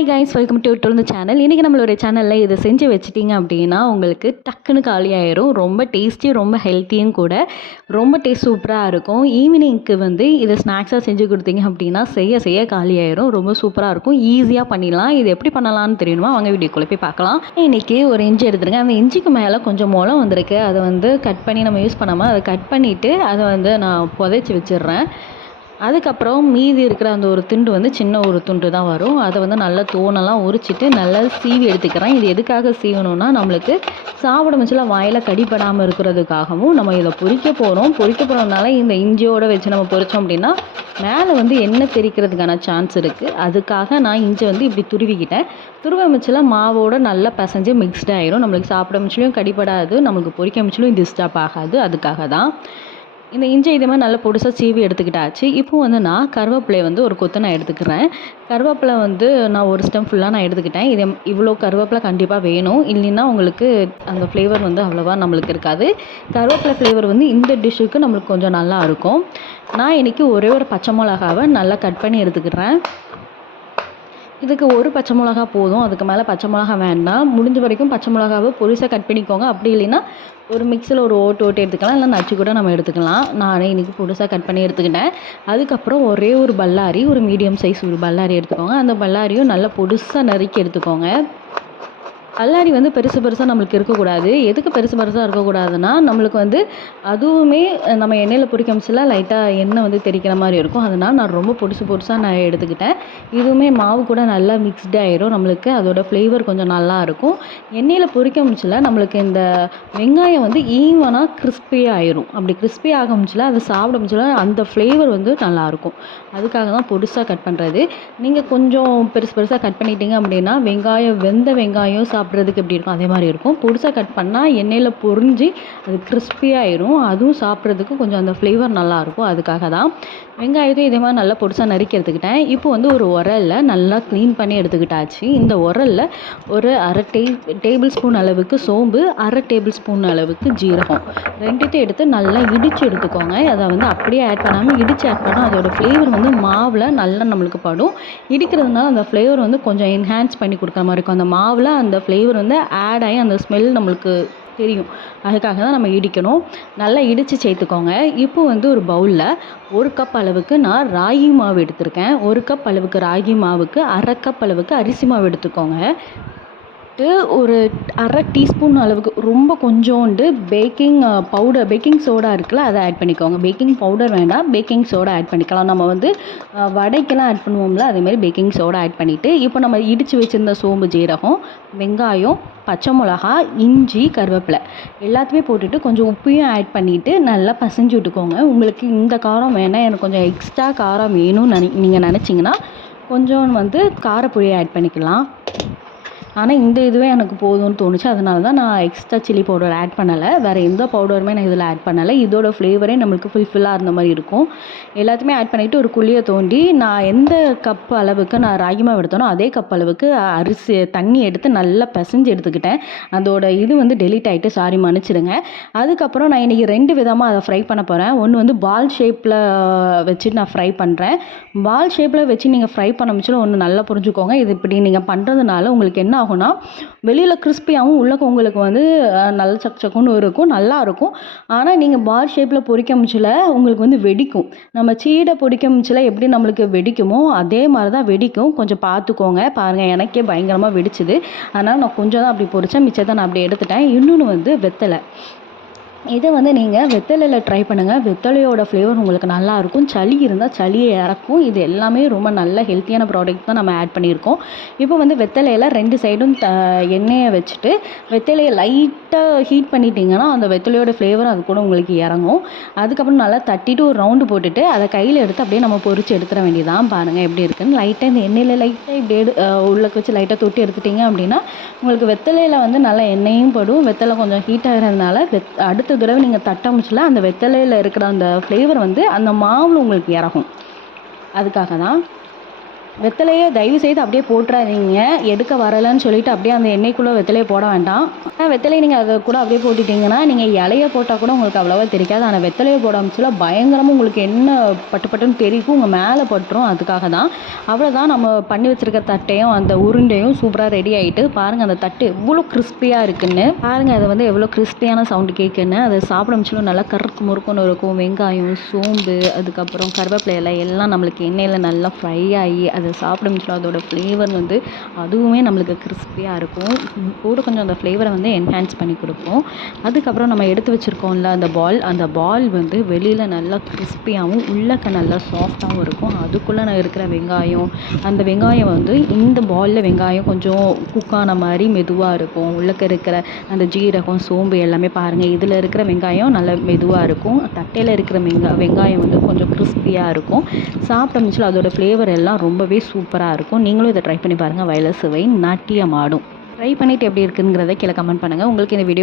Hi guys, welcome to உருட்டு உளுந்து channel. இன்றைக்கி நம்மளுடைய சேனலில் இதை செஞ்சு வச்சிட்டிங்க அப்படின்னா உங்களுக்கு டக்குன்னு காலியாயிரும். ரொம்ப டேஸ்டி, ரொம்ப ஹெல்த்தியும் கூட. ரொம்ப டேஸ்ட் சூப்பராக இருக்கும். ஈவினிங்க்கு இதை ஸ்நாக்ஸாக செஞ்சு கொடுத்தீங்க அப்படின்னா செய்ய செய்ய காலியாயிரும். ரொம்ப சூப்பராக இருக்கும். ஈஸியாக பண்ணிடலாம். இது எப்படி பண்ணலான்னு தெரியணுமா? வாங்க வீடியோக்குள்ளே போய் பார்க்கலாம். இன்றைக்கி ஒரு இஞ்சி எடுத்துருங்க. அந்த இஞ்சிக்கு மேலே கொஞ்சம் முளம் வந்திருக்கு. அதை கட் பண்ணி நம்ம யூஸ் பண்ணாமல் அதை கட் பண்ணிவிட்டு அதை நான் புதைச்சி வச்சிடுறேன். அதுக்கப்புறம் மீதி இருக்கிற அந்த ஒரு துண்டு சின்ன ஒரு துண்டு தான் வரும். அதை நல்லா தோனெல்லாம் உரிச்சிட்டு நல்லா சீவி எடுத்துக்கிறேன். இது எதுக்காக சீவணும்னா நம்மளுக்கு சாப்பிட மிச்சில் வாயில் கடிப்படாமல் இருக்கிறதுக்காகவும் நம்ம இதை பொரிக்க போகிறோம்னால இந்த இஞ்சியோடு வச்சு நம்ம பொரித்தோம் அப்படின்னா மேலே எண்ணெய் தெறிக்கிறதுக்கான சான்ஸ் இருக்குது. அதுக்காக நான் இஞ்சி இப்படி துருவிக்கிட்டேன். துருவ மிச்சில் மாவோடு நல்லா பசைஞ்சு மிக்ஸ்டு ஆயிரும். நம்மளுக்கு சாப்பிட மிச்சிலையும் கடிப்படாது, நம்மளுக்கு பொரிக்க மிச்சிலும் டிஸ்டர்ப் ஆகாது. அதுக்காக தான் இந்த இஞ்சி இதே மாதிரி நல்லா பொடிசாக சீவி எடுத்துக்கிட்டாச்சு. இப்போ நான் கருவேப்பிலை ஒரு கொத்து நான் எடுத்துக்கிறேன். கருவேப்பிலை நான் ஒரு ஸ்டெம் ஃபுல்லாக நான் எடுத்துக்கிட்டேன். இது இவ்வளோ கருவேப்பிலை கண்டிப்பாக வேணும். இல்லைன்னா உங்களுக்கு அந்த ஃப்ளேவர் அவ்வளோவா நம்மளுக்கு இருக்காது. கருவேப்பிலை ஃப்ளேவர் இந்த டிஷ்ஷுக்கு நம்மளுக்கு கொஞ்சம் நல்லா இருக்கும். நான் இன்றைக்கி ஒரே ஒரு பச்சை மிளகாவை நல்லா கட் பண்ணி எடுத்துக்கிறேன். இதுக்கு ஒரு பச்சை மிளகா போதும். அதுக்கு மேலே பச்சை மிளகா வேண்டாம். முடிஞ்ச வரைக்கும் பச்சை மிளகாவை பொரிசாக கட் பண்ணிக்கோங்க. அப்படி இல்லைன்னா ஒரு மிக்ஸில் ஒரு ஓட்டு எடுத்துக்கலாம், இல்லை நச்சு கூட நம்ம எடுத்துக்கலாம். நானே இன்றைக்கி பொடிசாக கட் பண்ணி எடுத்துக்கிட்டேன். அதுக்கப்புறம் ஒரே ஒரு பல்லாரி, ஒரு மீடியம் சைஸ் ஒரு பல்லாரி எடுத்துக்கோங்க. அந்த பல்லாரியும் நல்லா பொடிசாக நறுக்கி எடுத்துக்கோங்க. பல்லாரி பெருசு பெருசாக நம்மளுக்கு இருக்கக்கூடாது. எதுக்கு பெருசு பெருசாக இருக்கக்கூடாதுன்னா நம்மளுக்கு அதுவுமே நம்ம எண்ணெயில் பொரிக்க மிச்சில லைட்டாக எண்ணெய் தெறிக்கிற மாதிரி இருக்கும். அதனால் நான் ரொம்ப பொடிசாக நான் எடுத்துக்கிட்டேன். இதுவுமே மாவு கூட நல்லா மிக்ஸ்டு ஆயிரும். நம்மளுக்கு அதோட ஃப்ளேவர் கொஞ்சம் நல்லா இருக்கும். எண்ணெயில் பொரிக்க மிச்சில நம்மளுக்கு இந்த வெங்காயம் ஈவனாக கிறிஸ்பியாக ஆயிரும். அப்படி கிறிஸ்பி ஆக மிச்சில அதை சாப்பிட மிச்சில அந்த ஃப்ளேவர் நல்லாயிருக்கும். அதுக்காக தான் பொடிசாக கட் பண்ணுறது. நீங்கள் கொஞ்சம் பெருசாக கட் பண்ணிட்டீங்க அப்படின்னா வெந்த வெங்காயம் சாப்பிட்றதுக்கு எப்படி இருக்கும் அதே மாதிரி இருக்கும். பொடிசாக கட் பண்ணால் எண்ணெயில் பொரிஞ்சு அது கிறிஸ்பியாகிடும். அதுவும் சாப்பிட்றதுக்கு கொஞ்சம் அந்த ஃப்ளேவர் நல்லாயிருக்கும். அதுக்காக தான் வெங்காயத்தையும் இதே மாதிரி நல்லா பொடிசாக நறுக்கி எடுத்துக்கிட்டேன். இப்போ ஒரு உரலில் நல்லா க்ளீன் பண்ணி எடுத்துக்கிட்டாச்சு. இந்த உரலில் ஒரு அரை டேபிள் ஸ்பூன் அளவுக்கு சோம்பு, அரை டேபிள் ஸ்பூன் அளவுக்கு ஜீரகம் ரெண்டுத்தையும் எடுத்து நல்லா இடித்து எடுத்துக்கோங்க. அதை அப்படியே ஆட் பண்ணாமல் இடித்து ஆட் பண்ணால் அதோடய ஃப்ளேவர் மாவில் நல்லா நம்மளுக்கு படும். இடிக்கிறதுனால அந்த ஃப்ளேவர் கொஞ்சம் என்ஹான்ஸ் பண்ணி கொடுக்குற மாதிரி இருக்கும். அந்த மாவில் அந்த ஃப்ளேவர் ஆட் ஆகி அந்த ஸ்மெல் நம்மளுக்கு தெரியும். அதுக்காக தான் நம்ம இடிக்கணும். நல்லா இடித்து சேர்த்துக்கோங்க. இப்போ ஒரு பவுலில் ஒரு கப் அளவுக்கு நான் ராகி மாவு எடுத்திருக்கேன். ஒரு கப் அளவுக்கு ராகி மாவுக்கு அரை கப் அளவுக்கு அரிசி மாவு எடுத்துக்கோங்க. ஒரு அரை டீஸ்பூன் அளவுக்கு ரொம்ப கொஞ்சோண்டு பேக்கிங் சோடா இருக்குல்ல, அதை ஆட் பண்ணிக்கோங்க. பேக்கிங் பவுடர் வேண்டாம், பேக்கிங் சோடா ஆட் பண்ணிக்கலாம். நம்ம வடைக்கெல்லாம் ஆட் பண்ணுவோம்ல, அதேமாதிரி பேக்கிங் சோடா ஆட் பண்ணிவிட்டு இப்போ நம்ம இடித்து வச்சுருந்த சோம்பு, ஜீரகம், வெங்காயம், பச்சை மிளகா, இஞ்சி, கருவேப்பிலை எல்லாத்தையுமே போட்டுட்டு கொஞ்சம் உப்பையும் ஆட் பண்ணிவிட்டு நல்லா பசைஞ்சு விட்டுக்கோங்க. உங்களுக்கு இந்த காரம் வேணாம், எனக்கு கொஞ்சம் எக்ஸ்ட்ரா காரம் வேணும்னு நீங்கள் நினச்சிங்கன்னா கொஞ்சம் காரப்பொடியை ஆட் பண்ணிக்கலாம். ஆனால் இந்த இதுவே எனக்கு போதும்னு தோணுச்சு. அதனால தான் நான் எக்ஸ்ட்ரா சில்லி பவுடர் ஆட் பண்ணலை. வேறு எந்த பவுடருமே நான் இதில் ஆட் பண்ணலை. இதோட ஃப்ளேவரே நம்மளுக்கு ஃபுல்ஃபில்லாக இருந்த மாதிரி இருக்கும். எல்லாத்தையுமே ஆட் பண்ணிவிட்டு ஒரு குழியை தோண்டி நான் எந்த கப் அளவுக்கு நான் ராகி மாவு எடுத்தனோ அதே கப் அளவுக்கு தண்ணி எடுத்து நல்லா பிசைஞ்சு எடுத்துக்கிட்டேன். அதோட இது டெலீட் ஆகிட்டு, சாரி மன்னிச்சிடுங்க. அதுக்கப்புறம் நான் இன்றைக்கி 2 விதமாக அதை ஃப்ரை பண்ண போகிறேன். ஒன்று பால் ஷேப்பில் வச்சு நான் ஃப்ரை பண்ணுறேன். பால் ஷேப்பில் வச்சு நீங்கள் ஃப்ரை பண்ண முடிச்சுல ஒன்று நல்லா புரிஞ்சுக்கோங்க. இது இப்படி நீங்கள் பண்ணுறதுனால உங்களுக்கு என்ன ஆகும்னா வெளியில் கிறிஸ்பியாகவும் உள்ள உங்களுக்கு நல்ல சக்குன்னு இருக்கும், நல்லா இருக்கும். ஆனால் நீங்கள் பால் ஷேப்பில் பொரிக்க முடிச்சல உங்களுக்கு வெடிக்கும். நம்ம சீடை பொரிக்க முடிச்சல எப்படி நம்மளுக்கு வெடிக்குமோ அதே மாதிரி தான் வெடிக்கும். கொஞ்சம் பார்த்துக்கோங்க. பாருங்கள், எனக்கே பயங்கரமாக வெடிச்சுது. அதனால் நான் கொஞ்சம் தான் அப்படி பொரித்தேன், மிச்சத்தை நான் அப்படி எடுத்துட்டேன். இன்னொன்று வெத்தலை. இதை நீங்கள் வெத்தலையில் ட்ரை பண்ணுங்கள். வெத்தலையோட ஃப்ளேவர் உங்களுக்கு நல்லாயிருக்கும். சளி இருந்தால் சளியை இறக்கும். இது எல்லாமே ரொம்ப நல்ல ஹெல்த்தியான ப்ராடக்ட் தான் நம்ம ஆட் பண்ணியிருக்கோம். இப்போ வெத்தலையில் 2 சைடும் எண்ணெயை வச்சுட்டு வெத்தலையை லைட்டாக ஹீட் பண்ணிட்டீங்கன்னா அந்த வெத்தலையோட ஃப்ளேவர் அது கூட உங்களுக்கு இறங்கும். அதுக்கப்புறம் நல்லா தட்டிட்டு ஒரு ரவுண்டு போட்டுட்டு அதை கையில் எடுத்து அப்படியே நம்ம பொரித்து எடுத்துட வேண்டியதான். பாருங்கள் எப்படி இருக்குன்னு. லைட்டாக இந்த எண்ணெயில் லைட்டாக இப்படி உள்ளே வச்சு லைட்டாக தொட்டி எடுத்துட்டிங்க அப்படின்னா உங்களுக்கு வெத்தலையில் நல்லா எண்ணெயும் படும். வெத்தலை கொஞ்சம் ஹீட் ஆகிறதுனால அடுத்த தடவை நீங்கள் தட்டமிச்சில் அந்த வெத்தலையில் இருக்கிற அந்த ஃப்ளேவர் அந்த மாவில் உங்களுக்கு இறங்கும். அதுக்காக தான் வெத்தலையை தயவு செய்து அப்படியே போட்டுறாதீங்க. எடுக்க வரலைன்னு சொல்லிட்டு அப்படியே அந்த எண்ணெய்க்குள்ளே வெத்தலையை போட வேண்டாம். வெத்தலையை நீங்கள் அதை கூட அப்படியே போட்டுட்டிங்கன்னா நீங்கள் இலைய போட்டால் கூட உங்களுக்கு அவ்வளோவா தெரியாது. ஆனால் வெத்தலையை போட ஆரம்பிச்சுல பயங்கரமாக உங்களுக்கு எண்ணெய் பட்டு பட்டுன்னு தெரிக்கும், உங்கள் மேலே பட்டுரும். அதுக்காக தான். அவ்வளோதான், நம்ம பண்ணி வச்சுருக்க தட்டையும் அந்த உருண்டையும் சூப்பராக ரெடி ஆகிட்டு பாருங்கள். அந்த தட்டு எவ்வளோ கிறிஸ்பியாக இருக்குன்னு பாருங்கள். அது வந்து எவ்வளோ கிறிஸ்பியான சவுண்டு கேட்குன்னு. அதை சாப்பிட ஆரம்பிச்சுல நல்லா கருக்கு முறுக்குன்னு இருக்கும். வெங்காயம், சோம்பு, அதுக்கப்புறம் கருவேப்பிலை இலை எல்லாம் நம்மளுக்கு எண்ணெயில் நல்லா ஃப்ரை ஆகி அதை சாப்பிட ஆரம்பிச்சுல அதோட ஃப்ளேவர் வந்து அதுவுமே நம்மளுக்கு கிறிஸ்பியாக இருக்கும். கூட கொஞ்சம் அந்த ஃப்ளேவரை வந்து என்ஹான்ஸ் பண்ணி கொடுக்கும். அதுக்கப்புறம் நம்ம எடுத்து வச்சுருக்கோம்ல அந்த பால் வந்து வெளியில் நல்லா கிறிஸ்பியாகவும் உள்ளக்க நல்லா சாஃப்டாகவும் இருக்கும். அதுக்குள்ளே நான் இருக்கிற அந்த வெங்காயம் வந்து இந்த பாலில் வெங்காயம் கொஞ்சம் குக்கான மாதிரி மெதுவாக இருக்கும். உள்ளக்க இருக்கிற அந்த ஜீரகம், சோம்பு எல்லாமே பாருங்கள். இதில் இருக்கிற வெங்காயம் நல்லா மெதுவாக இருக்கும். தட்டையில் இருக்கிற வெங்காயம் வந்து கொஞ்சம் கிறிஸ்பியாக இருக்கும். சாப்பிட்ட மிச்சில் அதோட ஃப்ளேவர் எல்லாம் ரொம்பவே சூப்பராக இருக்கும். நீங்களும் இதை ட்ரை பண்ணி பாருங்கள். வயல சுவை நாட்டியமாடும். ட்ரை பண்ணிவிட்டு எப்படி இருக்குங்கிறத கீழே கமெண்ட் பண்ணுங்கள். உங்களுக்கு இந்த வீடியோ